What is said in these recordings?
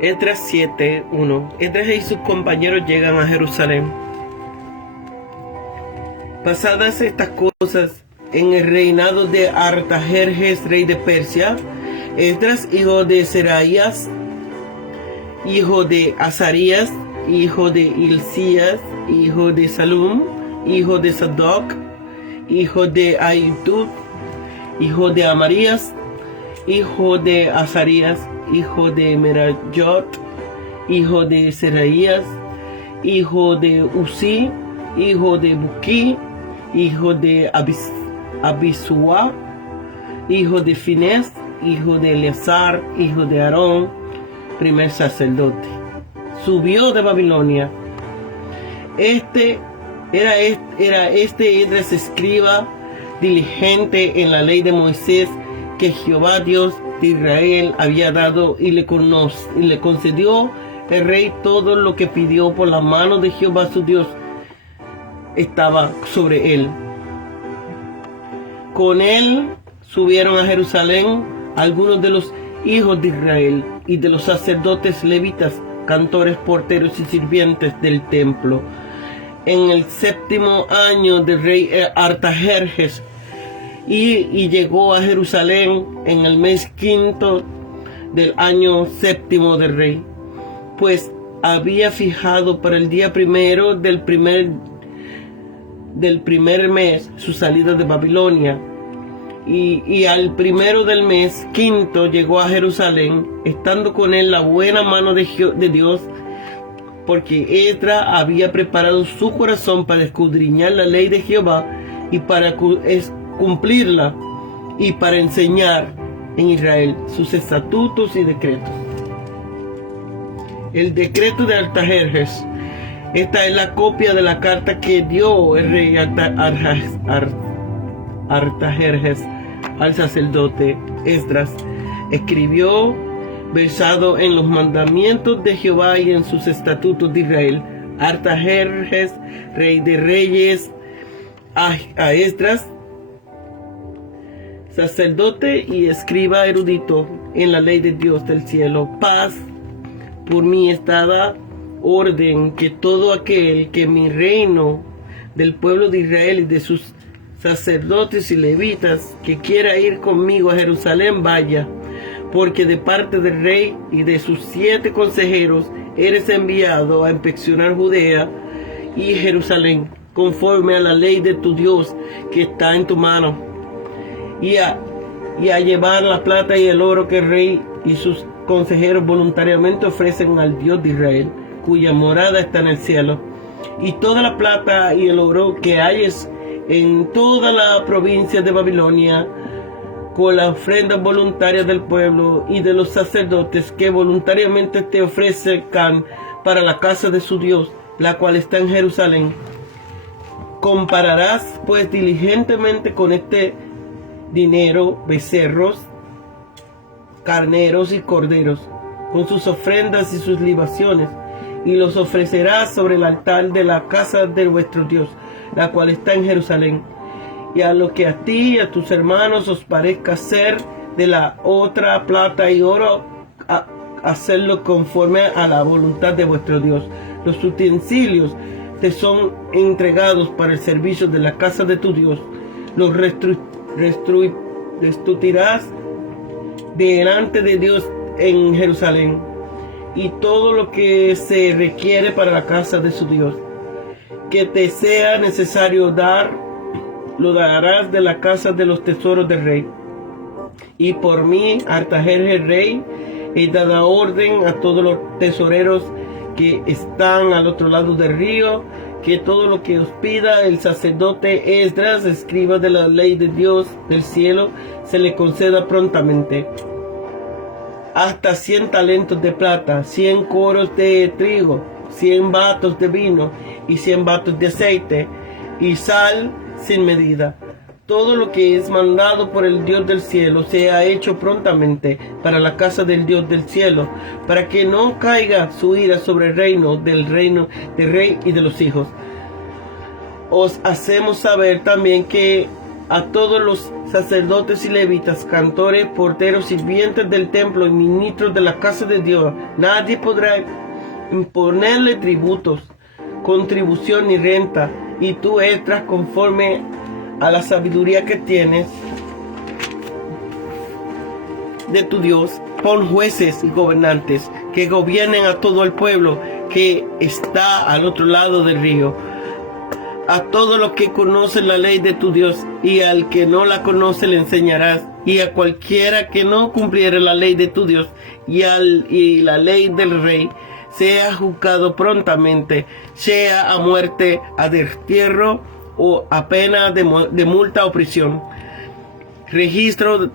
Esdras 7:1. Esdras y sus compañeros llegan a Jerusalén. Pasadas estas cosas, en el reinado de Artajerjes, rey de Persia, Esdras, hijo de Seraías, hijo de Azarías, hijo de Hilcías, hijo de Salum, hijo de Sadoc, hijo de Ahitub, hijo de Amarías, hijo de Azarías, hijo de Merayot, hijo de Seraías, hijo de Uzi, hijo de Buki, hijo de Abisua, hijo de Finés, hijo de Eleazar, hijo de Aarón, primer sacerdote. Subió de Babilonia. Era Esdras, escriba diligente en la ley de Moisés que Jehová Dios de Israel había dado, y le concedió el rey todo lo que pidió por la mano de Jehová su Dios estaba sobre él. Con él subieron a Jerusalén algunos de los hijos de Israel y de los sacerdotes levitas, cantores, porteros y sirvientes del templo. En el 7º año del rey Artajerjes, y llegó a Jerusalén en el mes 5 del año 7 del rey, pues había fijado para el día primero del primer mes su salida de Babilonia, y al primero del mes 5 llegó a Jerusalén, estando con él la buena mano de Dios, porque Esdras había preparado su corazón para escudriñar la ley de Jehová y para cumplirla, y para enseñar en Israel sus estatutos y decretos. El decreto de Artajerjes. Esta es la copia de la carta que dio el rey Artajerjes al sacerdote Esdras. Escribió, versado en los mandamientos de Jehová y en sus estatutos de Israel, Artajerjes, rey de reyes, a Esdras, sacerdote y escriba erudito en la ley de Dios del cielo. Paz, por mí está orden que todo aquel que mi reino del pueblo de Israel y de sus sacerdotes y levitas que quiera ir conmigo a Jerusalén vaya, porque de parte del rey y de sus 7 consejeros eres enviado a inspeccionar Judea y Jerusalén, conforme a la ley de tu Dios que está en tu mano, y a llevar la plata y el oro que el rey y sus consejeros voluntariamente ofrecen al Dios de Israel, cuya morada está en el cielo, y toda la plata y el oro que hayes en toda la provincia de Babilonia, con las ofrendas voluntarias del pueblo y de los sacerdotes que voluntariamente te ofrezcan para la casa de su Dios, la cual está en Jerusalén. Compararás pues diligentemente con este dinero becerros, carneros y corderos, con sus ofrendas y sus libaciones, y los ofrecerás sobre el altar de la casa de vuestro Dios, la cual está en Jerusalén. Y a lo que a ti y a tus hermanos os parezca ser de la otra plata y oro, hacerlo conforme a la voluntad de vuestro Dios. Los utensilios te son entregados para el servicio de la casa de tu Dios. Los restituirás delante de Dios en Jerusalén, y todo lo que se requiere para la casa de su Dios, que te sea necesario dar, lo darás de la casa de los tesoros del rey. Y por mí, Artajerjes rey, he dado orden a todos los tesoreros que están al otro lado del río, que todo lo que os pida el sacerdote Esdras, escriba de la ley de Dios del cielo, se le conceda prontamente. Hasta 100 talentos de plata, 100 coros de trigo, 100 batos de vino y 100 batos de aceite, y sal sin medida. Todo lo que es mandado por el Dios del cielo sea hecho prontamente para la casa del Dios del cielo, para que no caiga su ira sobre el reino del rey y de los hijos. Os hacemos saber también que a todos los sacerdotes y levitas, cantores, porteros, sirvientes del templo y ministros de la casa de Dios. Nadie podrá imponerle tributos, contribución ni renta, y tú, Esdras, conforme a la sabiduría que tienes de tu Dios, pon jueces y gobernantes que gobiernen a todo el pueblo que está al otro lado del río, a todos los que conocen la ley de tu Dios, y al que no la conoce le enseñarás, y a cualquiera que no cumpliere la ley de tu Dios y la ley del rey, sea juzgado prontamente, sea a muerte, a destierro o a pena de multa o prisión. Registro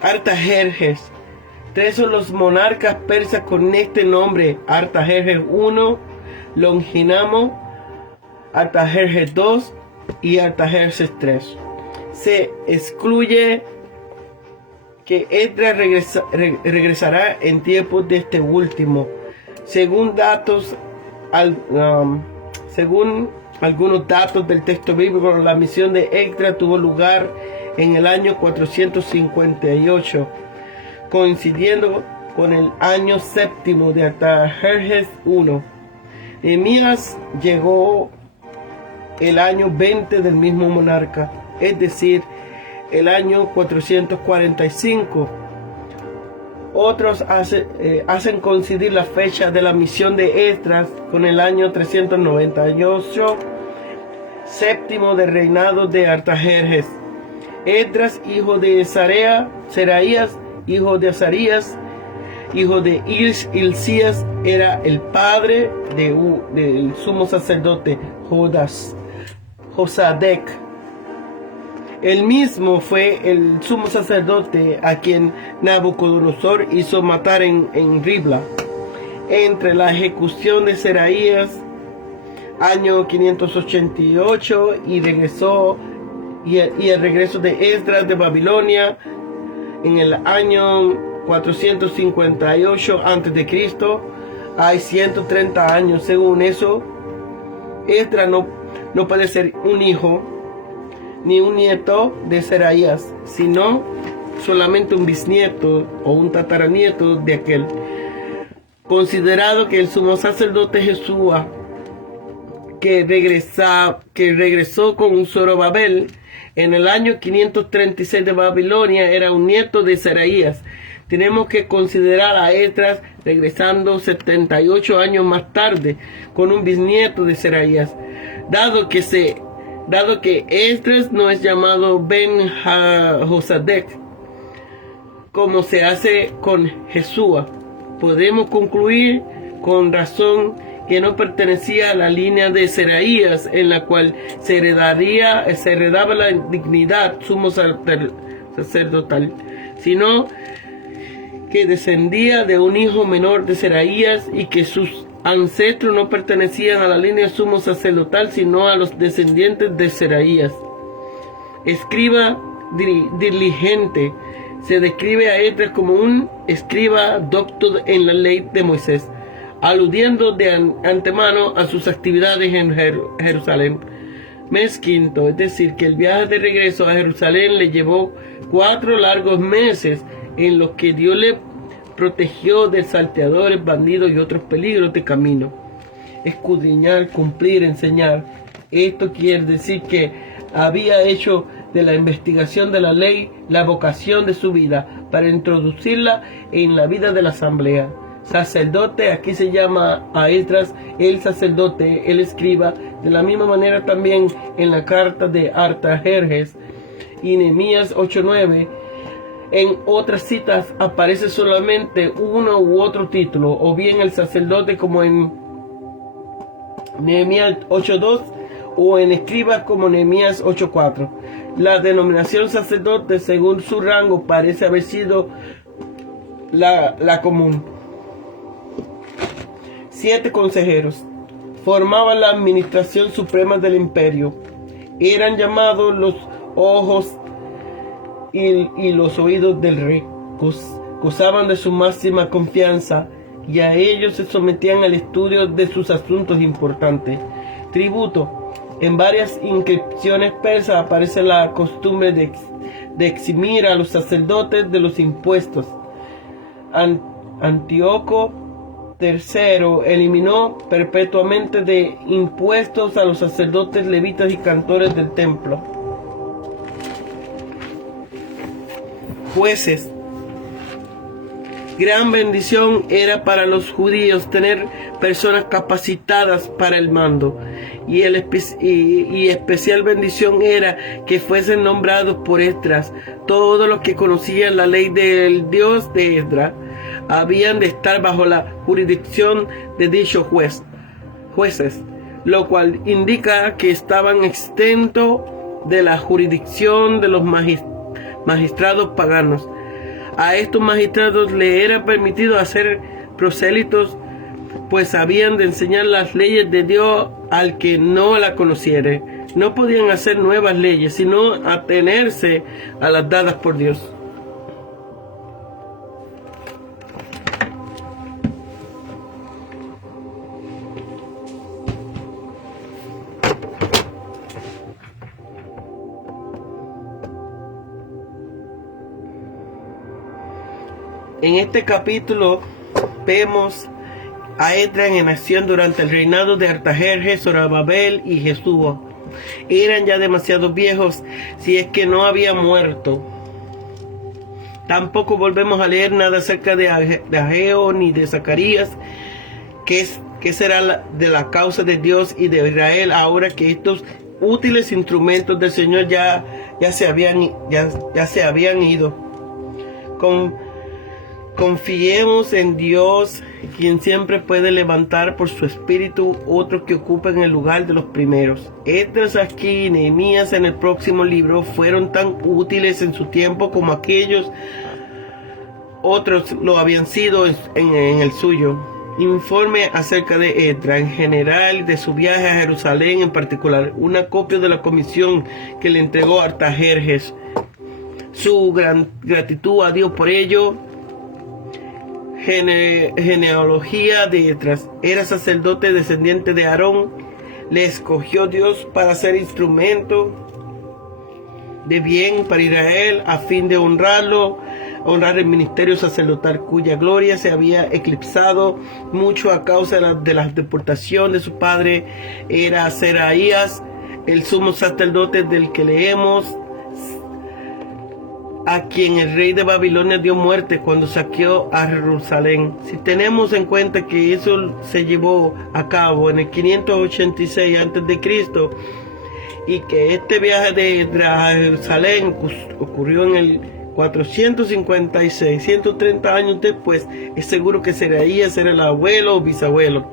Artajerjes. 3 son los monarcas persas con este nombre: Artajerjes I, Longinamo, Artajerjes II y Artajerjes III. Se excluye que Esdras regresará en tiempos de este último. Según algunos datos del texto bíblico, la misión de Esdras tuvo lugar en el año 458, coincidiendo con el año séptimo de Artajerjes I. Nehemías llegó el año 20 del mismo monarca, es decir, el año 445. Otros hacen coincidir la fecha de la misión de Esdras con el año 398, séptimo del reinado de Artajerjes. Esdras, hijo de Seraías, hijo de Azarías, hijo de Hilcías, era el padre del sumo sacerdote Josadec. Él mismo fue el sumo sacerdote a quien Nabucodonosor hizo matar en Ribla. Entre la ejecución de Seraías, año 588, y el regreso de Esdras de Babilonia en el año 458 a.C., hay 130 años. Según eso, Esdras no puede ser un hijo ni un nieto de Seraías, sino solamente un bisnieto o un tataranieto de aquel. Considerado que el sumo sacerdote Jesúa, que regresó con Zorobabel en el año 536 de Babilonia, era un nieto de Seraías, tenemos que considerar a Esdras regresando 78 años más tarde con un bisnieto de Seraías, dado que Esdras no es llamado Ben Josadec como se hace con Jesúa. Podemos concluir con razón que no pertenecía a la línea de Seraías, en la cual se heredaba la dignidad sumo sacerdotal, sino que descendía de un hijo menor de Seraías, y que sus ancestros no pertenecían a la línea sumo sacerdotal, sino a los descendientes de Seraías. Escriba diligente. Se describe a Esdras como un escriba docto en la ley de Moisés, aludiendo de antemano a sus actividades en Jerusalén. Mes quinto, es decir, que el viaje de regreso a Jerusalén le llevó 4 largos meses, en los que Dios le protegió de salteadores, bandidos y otros peligros de camino. Escudriñar, cumplir, enseñar. Esto quiere decir que había hecho de la investigación de la ley la vocación de su vida, para introducirla en la vida de la asamblea. Sacerdote, aquí se llama a Esdras el sacerdote, el escriba. De la misma manera también en la carta de Artajerjes y Nehemías 8:9. En otras citas aparece solamente uno u otro título, o bien el sacerdote como en Nehemías 8:2, o en escriba como Nehemías 8:4. La denominación sacerdote, según su rango, parece haber sido la común. 7 consejeros formaban la administración suprema del imperio. Eran llamados los ojos y los oídos del rey. Gozaban de su máxima confianza y a ellos se sometían al estudio de sus asuntos importantes. Tributo. En varias inscripciones persas aparece la costumbre de eximir a los sacerdotes de los impuestos. Antíoco III eliminó perpetuamente de impuestos a los sacerdotes, levitas y cantores del templo. Jueces. Gran bendición era para los judíos tener personas capacitadas para el mando, y especial bendición era que fuesen nombrados por Esdras. Todos los que conocían la ley del Dios de Esdras habían de estar bajo la jurisdicción de dichos jueces, lo cual indica que estaban exentos de la jurisdicción de los magistrados paganos. A estos magistrados le era permitido hacer prosélitos, pues habían de enseñar las leyes de Dios al que no la conociere. No podían hacer nuevas leyes, sino atenerse a las dadas por Dios. En este capítulo vemos a Esdras en acción durante el reinado de Artajerjes, Zorobabel y Jesúa. Eran ya demasiado viejos, si es que no había muerto. Tampoco volvemos a leer nada acerca de Ageo ni de Zacarías, que será de la causa de Dios y de Israel, ahora que estos útiles instrumentos del Señor ya se habían ido. Confiemos en Dios, quien siempre puede levantar por su espíritu otros que ocupen el lugar de los primeros. Esdras aquí y Nehemías en el próximo libro fueron tan útiles en su tiempo como aquellos otros lo habían sido en el suyo. Informe acerca de Esdras en general, de su viaje a Jerusalén en particular, una copia de la comisión que le entregó Artajerjes, su gran gratitud a Dios por ello. Genealogía de Esdras. Era sacerdote descendiente de Aarón. Le escogió Dios para ser instrumento de bien para Israel, a fin de honrar el ministerio sacerdotal, cuya gloria se había eclipsado mucho a causa de la deportación de su padre. Era Seraías, el sumo sacerdote del que leemos, a quien el rey de Babilonia dio muerte cuando saqueó a Jerusalén. Si tenemos en cuenta que eso se llevó a cabo en el 586 a.C. y que este viaje de Esdras a Jerusalén ocurrió en el 456, 130 años después, es seguro que Seraías era el abuelo o bisabuelo,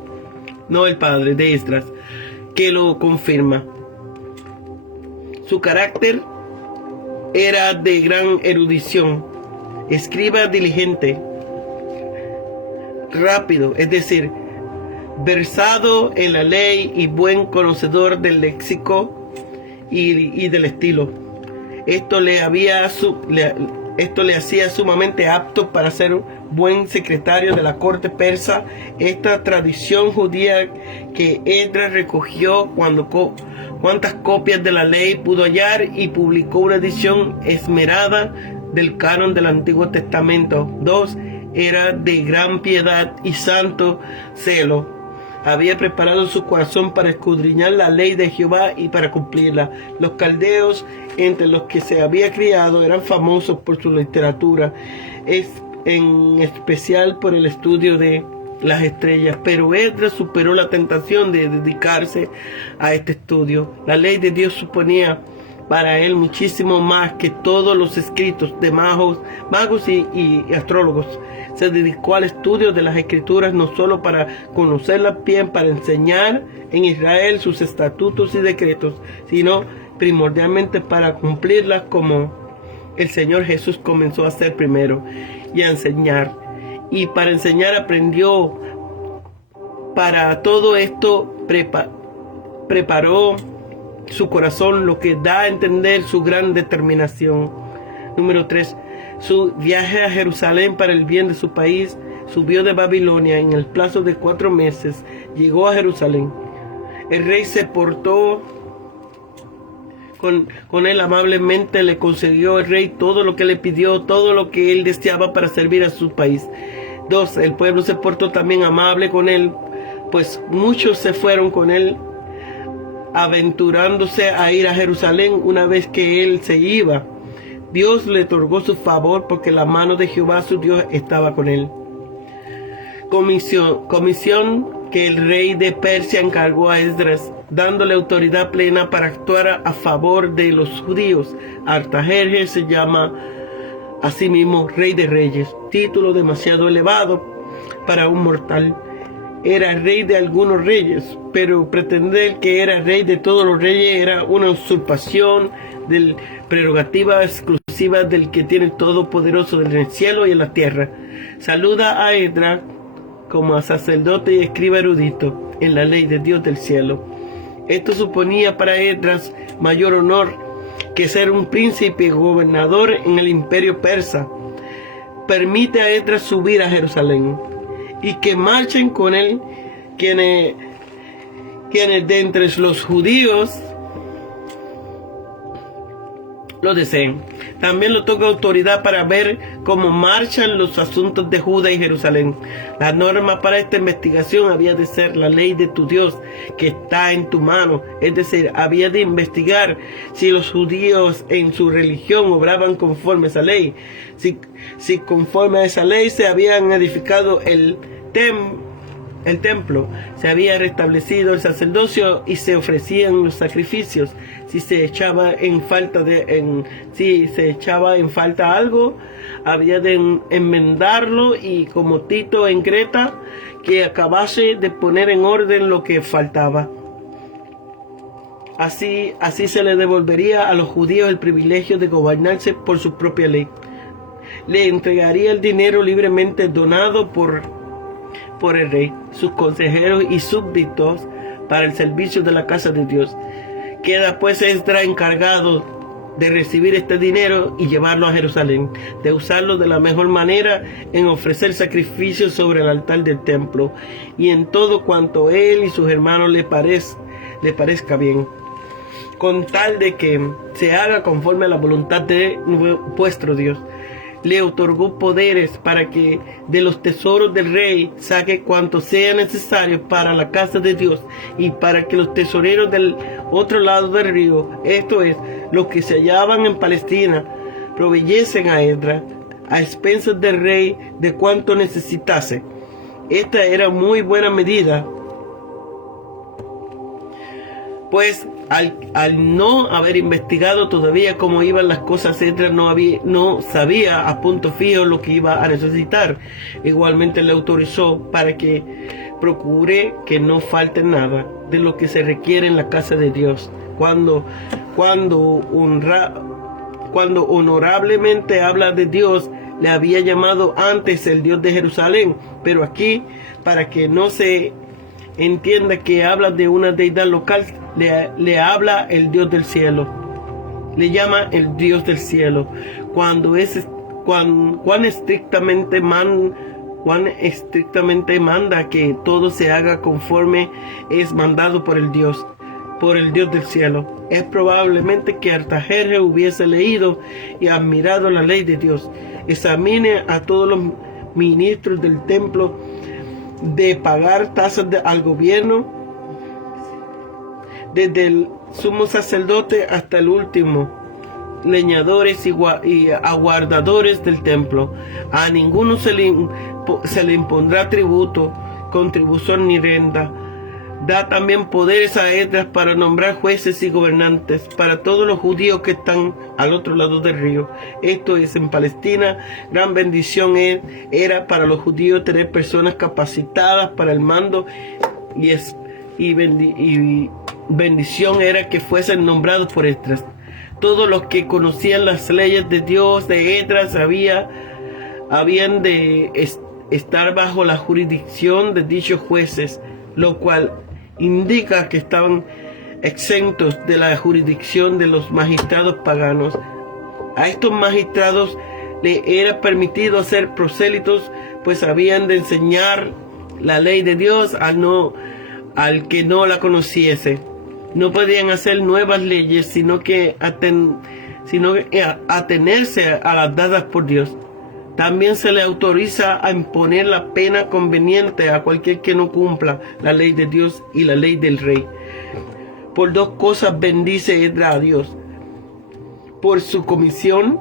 no el padre de Esdras, que lo confirma. Su carácter era de gran erudición, escriba diligente, rápido, es decir, versado en la ley y buen conocedor del léxico y del estilo. Esto le hacía sumamente apto para ser un buen secretario de la corte persa. Esta tradición judía que Esdras recogió cuantas copias de la ley pudo hallar y publicó una edición esmerada del canon del Antiguo Testamento. 2. Era de gran piedad y santo celo. Había preparado su corazón para escudriñar la ley de Jehová y para cumplirla. Los caldeos, entre los que se había criado, eran famosos por su literatura, en especial por el estudio de las estrellas, pero Esdras superó la tentación de dedicarse a este estudio. La ley de Dios suponía para él muchísimo más que todos los escritos de magos y astrólogos. Se dedicó al estudio de las escrituras no solo para conocerlas bien, para enseñar en Israel sus estatutos y decretos, sino primordialmente para cumplirlas como el Señor Jesús comenzó a hacer primero y a enseñar. Y para enseñar aprendió. Para todo esto preparó su corazón, lo que da a entender su gran determinación. Número 3. Su viaje a Jerusalén para el bien de su país subió de Babilonia en el plazo de 4 meses, llegó a Jerusalén. El rey se portó con él amablemente, le concedió el rey todo lo que le pidió, todo lo que él deseaba para servir a su país. 2. El pueblo se portó también amable con él, pues muchos se fueron con él, aventurándose a ir a Jerusalén una vez que él se iba. Dios le otorgó su favor porque la mano de Jehová su Dios estaba con él. Comisión que el rey de Persia encargó a Esdras, dándole autoridad plena para actuar a favor de los judíos. Artajerjes se llama a sí mismo Rey de Reyes, título demasiado elevado para un mortal. Era rey de algunos reyes, pero pretender que era rey de todos los reyes era una usurpación de prerrogativa exclusiva del que tiene todopoderoso en el cielo y en la tierra. Saluda a Esdras como a sacerdote y escriba erudito en la ley de Dios del cielo. Esto suponía para Esdras mayor honor que ser un príncipe y gobernador en el imperio persa. Permite a Esdras subir a Jerusalén y que marchen con él quienes de entre los judíos lo deseen. También le toca autoridad para ver cómo marchan los asuntos de Judá y Jerusalén. La norma para esta investigación había de ser la ley de tu Dios que está en tu mano. Es decir, había de investigar si los judíos en su religión obraban conforme a esa ley. Si conforme a esa ley se habían edificado el templo, se había restablecido el sacerdocio y se ofrecían los sacrificios. Si se echaba en falta algo, había de enmendarlo, y como Tito en Creta, que acabase de poner en orden lo que faltaba. Así se le devolvería a los judíos el privilegio de gobernarse por su propia ley. Le entregaría el dinero libremente donado por el rey, sus consejeros y súbditos para el servicio de la casa de Dios. Queda pues Esdras encargado de recibir este dinero y llevarlo a Jerusalén, de usarlo de la mejor manera en ofrecer sacrificios sobre el altar del templo y en todo cuanto él y sus hermanos le parezca bien, con tal de que se haga conforme a la voluntad de vuestro Dios. Le otorgó poderes para que de los tesoros del rey saque cuanto sea necesario para la casa de Dios, y para que los tesoreros del otro lado del río, esto es, los que se hallaban en Palestina, proveyesen a Esdras a expensas del rey de cuanto necesitase. Esta era muy buena medida, pues al no haber investigado todavía cómo iban las cosas, Esdras no sabía a punto fijo lo que iba a necesitar. Igualmente le autorizó para que procure que no falte nada de lo que se requiere en la casa de Dios. Cuando honorablemente habla de Dios, le había llamado antes el Dios de Jerusalén, pero aquí, para que no se entienda que habla de una deidad local, le habla el Dios del cielo, le llama el Dios del cielo. Cuán estrictamente manda que todo se haga conforme es mandado por el Dios del cielo. Es probablemente que Artajerjes hubiese leído y admirado la ley de Dios. Examine a todos los ministros del templo de pagar tasas al gobierno, desde el sumo sacerdote hasta el último, leñadores y aguardadores del templo. A ninguno se le impondrá tributo, contribución ni renta. Da también poderes a Esdras para nombrar jueces y gobernantes para todos los judíos que están al otro lado del río. Esto es en Palestina. Gran bendición era para los judíos tener personas capacitadas para el mando, y bendición era que fuesen nombrados por Esdras. Todos los que conocían las leyes de Dios de Esdras habían de estar bajo la jurisdicción de dichos jueces, lo cual indica que estaban exentos de la jurisdicción de los magistrados paganos. A estos magistrados le era permitido ser prosélitos, pues habían de enseñar la ley de Dios al que no la conociese. No podían hacer nuevas leyes, sino que atenerse a las dadas por Dios. También se le autoriza a imponer la pena conveniente a cualquier que no cumpla la ley de Dios y la ley del rey. Por dos cosas bendice Esdras a Dios: por su comisión,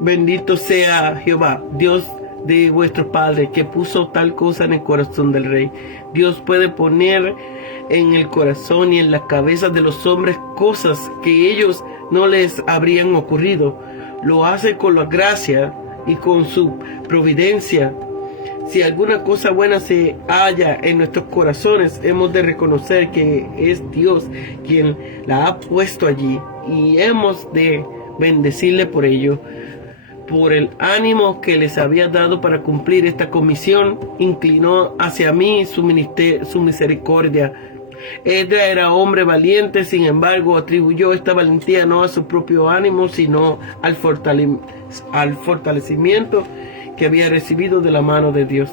bendito sea Jehová, Dios de vuestro padre, que puso tal cosa en el corazón del rey. Dios puede poner en el corazón y en las cabezas de los hombres cosas que ellos no les habrían ocurrido. Lo hace con la gracia y con su providencia. Si alguna cosa buena se halla en nuestros corazones, hemos de reconocer que es Dios quien la ha puesto allí, y hemos de bendecirle por ello. Por el ánimo que les había dado para cumplir esta comisión, inclinó hacia mí su misericordia. Esdras era hombre valiente, sin embargo, atribuyó esta valentía no a su propio ánimo, sino al fortalecimiento que había recibido de la mano de Dios.